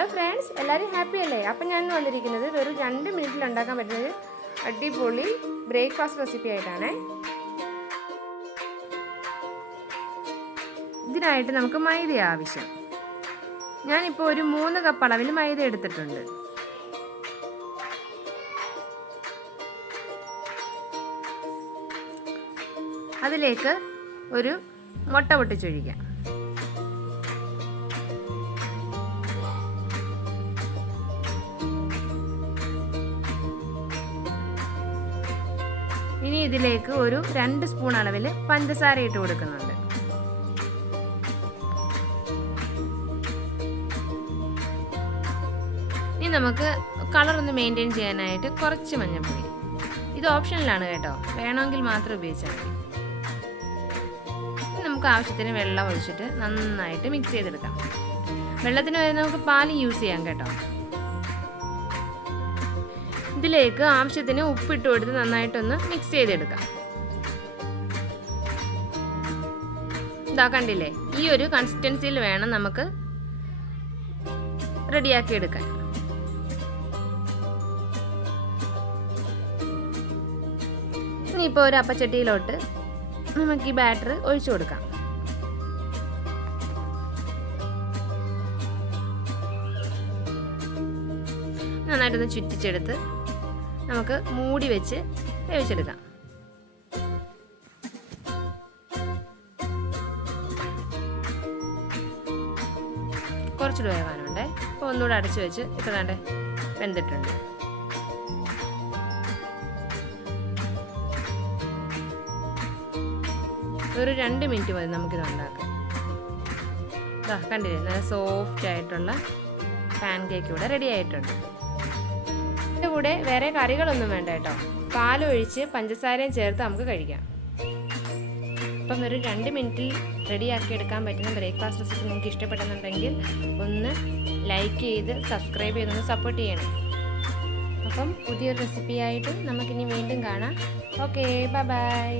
Hello friends, എല്ലാവരും happy അല്ലേ? അപ്പം ഞാൻ വന്നിരിക്കുന്നത് വെറും 2 മിനിറ്റിൽ ഉണ്ടാക്കാൻ പറ്റുന്നത് അടിപൊളി ബ്രേക്ക്ഫാസ്റ്റ് റെസിപ്പി ആയിട്ടാണ്. ഇതിനായിട്ട് നമുക്ക് മൈദ ആവശ്യം. ഞാനിപ്പോൾ ഒരു 3 കപ്പ് അളവിൽ മൈദ എടുത്തിട്ടുണ്ട്. അതിലേക്ക് ഒരു മുട്ട പൊട്ടിച്ചൊഴിക്കാം. ഇനി ഇതിലേക്ക് ഒരു 2 സ്പൂൺ അളവിൽ പഞ്ചസാര ഇട്ട് കൊടുക്കുന്നുണ്ട്. ഇനി നമുക്ക് കളർ ഒന്ന് മെയിൻറ്റെയിൻ ചെയ്യാനായിട്ട് കുറച്ച് മഞ്ഞൾപ്പൊടി. ഇത് ഓപ്ഷനിലാണ് കേട്ടോ, വേണമെങ്കിൽ മാത്രം ഉപയോഗിച്ചാൽ മതി. നമുക്ക് ആവശ്യത്തിന് വെള്ളം ഒഴിച്ചിട്ട് നന്നായിട്ട് മിക്സ് ചെയ്തെടുക്കാം. വെള്ളത്തിന് വരെ നമുക്ക് പാൽ യൂസ് ചെയ്യാം കേട്ടോ. ഇതിലേക്ക് ആവശ്യത്തിന് ഉപ്പിട്ട് കൊടുത്ത് നന്നായിട്ടൊന്ന് മിക്സ് ചെയ്തെടുക്കാം. ഇതാ കണ്ടില്ലേ, ഈ ഒരു കൺസിസ്റ്റൻസിയിൽ വേണം നമുക്ക് റെഡിയാക്കി എടുക്കാൻ. ഇനിയിപ്പോൾ ഒരു അപ്പച്ചട്ടിയിലോട്ട് നമുക്ക് ഈ ബാറ്റർ ഒഴിച്ചു കൊടുക്കാം. നന്നായിട്ടൊന്ന് ചുറ്റിച്ചെടുത്ത് നമുക്ക് മൂടി വെച്ച് വേവിച്ചെടുക്കാം. കുറച്ചുകൂടെ വേവാനുണ്ട്. അപ്പോൾ ഒന്നുകൂടെ അടച്ചു വെച്ച് ഇപ്പോൾ ദാണ്ടെ വെന്തിട്ടുണ്ട്. ഒരു 2 മിനിറ്റ് മതി നമുക്കിത് ഉണ്ടാക്കാം. കണ്ടില്ലേ, നല്ല സോഫ്റ്റ് ആയിട്ടുള്ള പാൻ കേക്ക് ഇവിടെ റെഡി ആയിട്ടുണ്ട്. ഇതിൻ്റെ കൂടെ വേറെ കറികളൊന്നും വേണ്ട കേട്ടോ. പാലൊഴിച്ച് പഞ്ചസാരയും ചേർത്ത് നമുക്ക് കഴിക്കാം. അപ്പം ഒരു 2 മിനിറ്റിൽ റെഡിയാക്കി എടുക്കാൻ പറ്റുന്ന ബ്രേക്ക്ഫാസ്റ്റ് റെസിപ്പി നിങ്ങൾക്ക് ഇഷ്ടപ്പെട്ടെന്നുണ്ടെങ്കിൽ ഒന്ന് ലൈക്ക് ചെയ്ത് സബ്സ്ക്രൈബ് ചെയ്തൊന്ന് സപ്പോർട്ട് ചെയ്യണം. അപ്പം പുതിയൊരു റെസിപ്പിയായിട്ട് നമുക്കിനി വീണ്ടും കാണാം. Okay, bye bye.